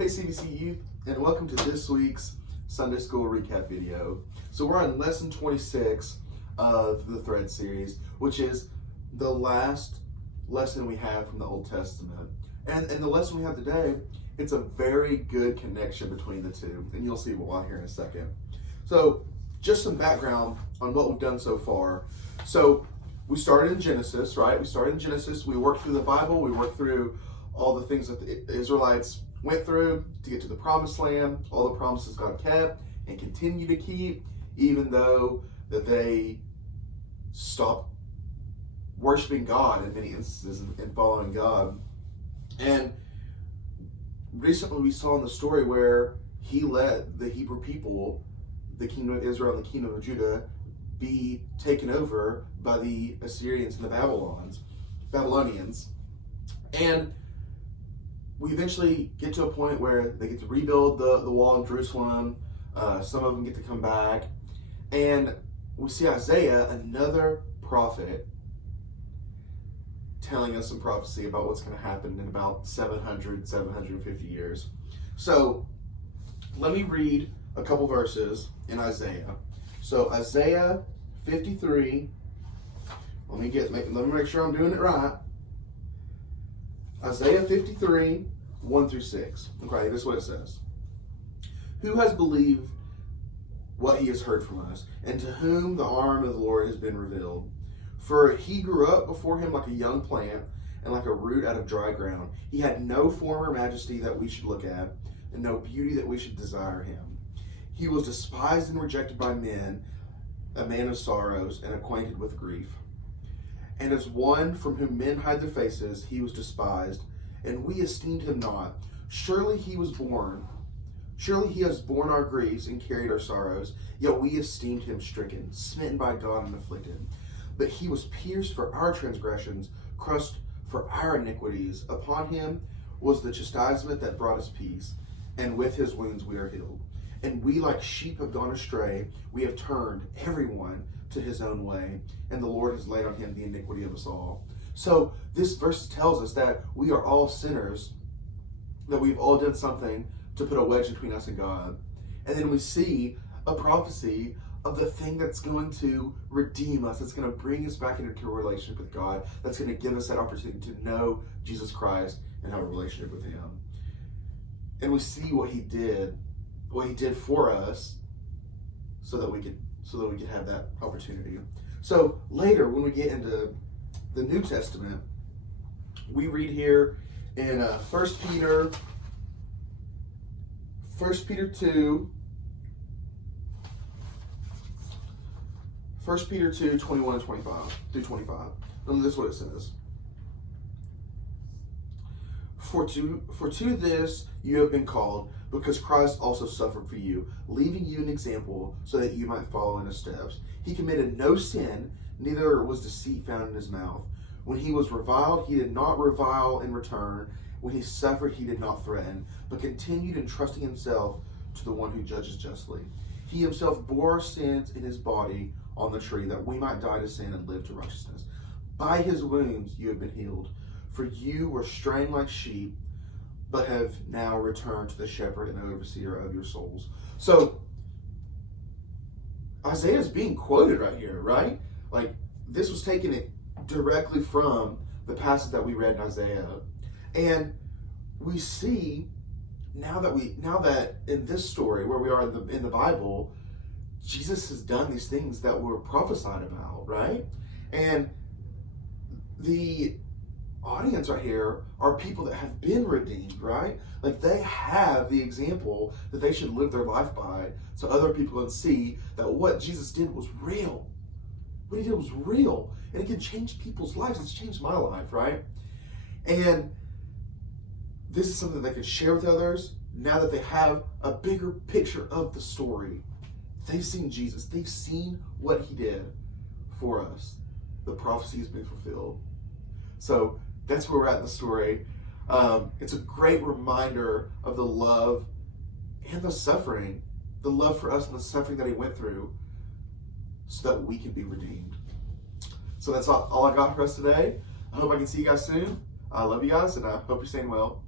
Hey CBC Youth, and welcome to this week's Sunday School Recap video. So we're on Lesson 26 of the Thread series, which is the last lesson we have from the Old Testament. And the lesson we have today, it's a very good connection between the two, and you'll see why here in a second. So just some background on what we've done so far. So we started in Genesis, right? We worked through the Bible, we worked through all the things that the Israelites went through to get to the promised land, all the promises God kept and continue to keep, even though that they stopped worshiping God in many instances and following God. And recently we saw in the story where he let the Hebrew people, the kingdom of Israel and the kingdom of Judah, be taken over by the Assyrians and the Babylonians. And we eventually get to a point where they get to rebuild the wall in Jerusalem. Some of them get to come back. And we see Isaiah, another prophet, telling us some prophecy about what's going to happen in about 750 years. So let me read a couple verses in Isaiah. So Isaiah 53, let me make sure I'm doing it right. Isaiah 53, 1 through 6. Okay, this is what it says. Who has believed what he has heard from us, and to whom the arm of the Lord has been revealed? For he grew up before him like a young plant, and like a root out of dry ground. He had no form or majesty that we should look at, and no beauty that we should desire him. He was despised and rejected by men, a man of sorrows, and acquainted with grief. And as one from whom men hide their faces, he was despised, and we esteemed him not. Surely he has borne our griefs and carried our sorrows, yet we esteemed him stricken, smitten by God and afflicted. But he was pierced for our transgressions, crushed for our iniquities. Upon him was the chastisement that brought us peace, and with his wounds we are healed. And we like sheep have gone astray, we have turned everyone to his own way, and the Lord has laid on him the iniquity of us all. So this verse tells us that we are all sinners, that we've all done something to put a wedge between us and God. And then we see a prophecy of the thing that's going to redeem us, that's going to bring us back into a relationship with God, that's going to give us that opportunity to know Jesus Christ and have a relationship with him. And we see what he did for us so that we could have that opportunity. So later, when we get into the New Testament, we read here in 1 Peter 2, 21 and 25 through 25. And this is what it says. For to this you have been called, because Christ also suffered for you, leaving you an example so that you might follow in his steps. He committed no sin, neither was deceit found in his mouth. When he was reviled, he did not revile in return. When he suffered, he did not threaten, but continued entrusting himself to the one who judges justly. He himself bore our sins in his body on the tree, that we might die to sin and live to righteousness. By his wounds you have been healed. For you were straying like sheep, but have now returned to the shepherd and overseer of your souls. So Isaiah is being quoted right here, right? Like, this was taken it directly from the passage that we read in Isaiah. And we see now that in this story where we are in the Bible, Jesus has done these things that were prophesied about, right? And the audience right here are people that have been redeemed, right? Like, they have the example that they should live their life by, so other people can see that what Jesus did was real. What he did was real, and it can change people's lives. It's changed my life, right? And this is something they can share with others now that they have a bigger picture of the story. They've seen Jesus. They've seen what he did for us. The prophecy has been fulfilled. So that's where we're at in the story. It's a great reminder of the love and the suffering, the love for us and the suffering that he went through so that we can be redeemed. So that's all I got for us today. I hope I can see you guys soon. I love you guys, and I hope you're staying well.